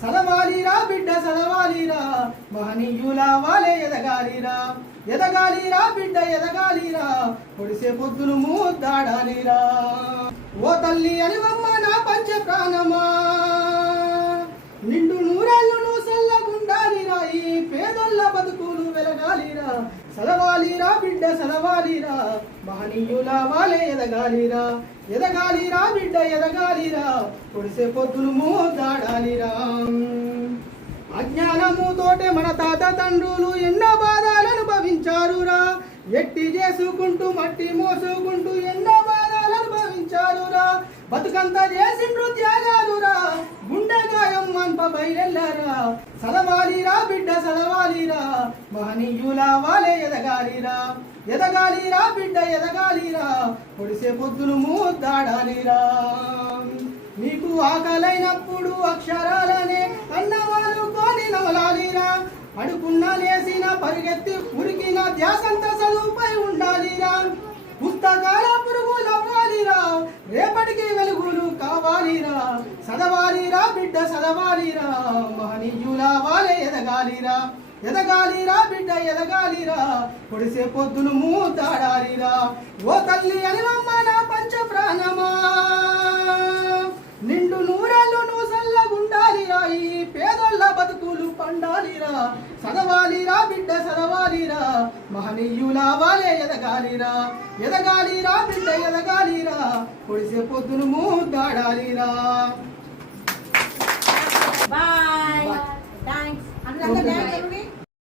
చదవాలిరా బిడ్డ చదవాలిరా మహనీయుల వాలే ఎదగాలిరా ఎదగాలిరా బిడ్డ ఎదగాలిరా పొడిసే పొద్దును మూద్దాడాలిరా ఓ తల్లి అనివమ్మ నా పంచ ప్రాణమా నిండు నూరేళ్ళు నువ్వు సల్లగుండాలిరా ఈ పేదొల్ల బతుకులు వెలగాలిరా చదవాలిరా బిడ్డ చదవాలిరా మహనీయుల వాలే ఎదగాలిరా ఎదగాలిరా బిడ్డ ఎదగాలిరా పొడిసే పొద్దులు మూద్దాడాలిరా అజ్ఞానముతోటే మన తాత తండ్రులు ఎన్నో బాధలు అనుభవించారురా ఎట్టి చేసుకుంటూ మట్టి మోసుకుంటూ ఎన్నో బాధలు అనుభవించారురా బతుకంతా చేసిండ్రు త్యాగాలురా గుండె గాయం మంప బయలెల్లారా చదవాలిరా బిడ్డ చదవాలిరా మహనీయుల వాలే ఎదగాలిరా ఎదగాలిరా బిడ్డ ఎదగాలిరా పొడిసే పొద్దును మూద్దాడాలిరా నీకు ఆకలైనప్పుడు అక్షరాలనే అన్నవాళ్ళు కోని నవలాలిరా అడుకున్న లేసిన పరిగెత్తి ఉరికిన ధ్యాసంత చదువుపై ఉండాలిరా పుస్తకాల పురుగులు అవ్వాలిరా రేపటికి వెలుగులు కావాలిరా చదవాలిరా బిడ్డ చదవాలిరా మహనీయుల వాలే ఎదగాలిరా ఎదగాలిరా బిడ్డ ఎదగాలిరా పొడిసే పొద్దును మూతాడాలిరా ఓ తల్లి అనివమ్మ నా పంచ ప్రాణమా నిండు నూరేళ్ళు నువ్వు సల్లగుండాలిరా ఈ పేదోళ్ళ బతుకులు పండాలిరా చదవాలిరా బిడ్డ చదవాలిరా మహనీయుల వాలే ఎదగాలిరా ఎదగాలిరా బిడ్డ ఎదగాలిరా పొడిసే పొద్దును మూద్దాడాలిరా. Bye thanks.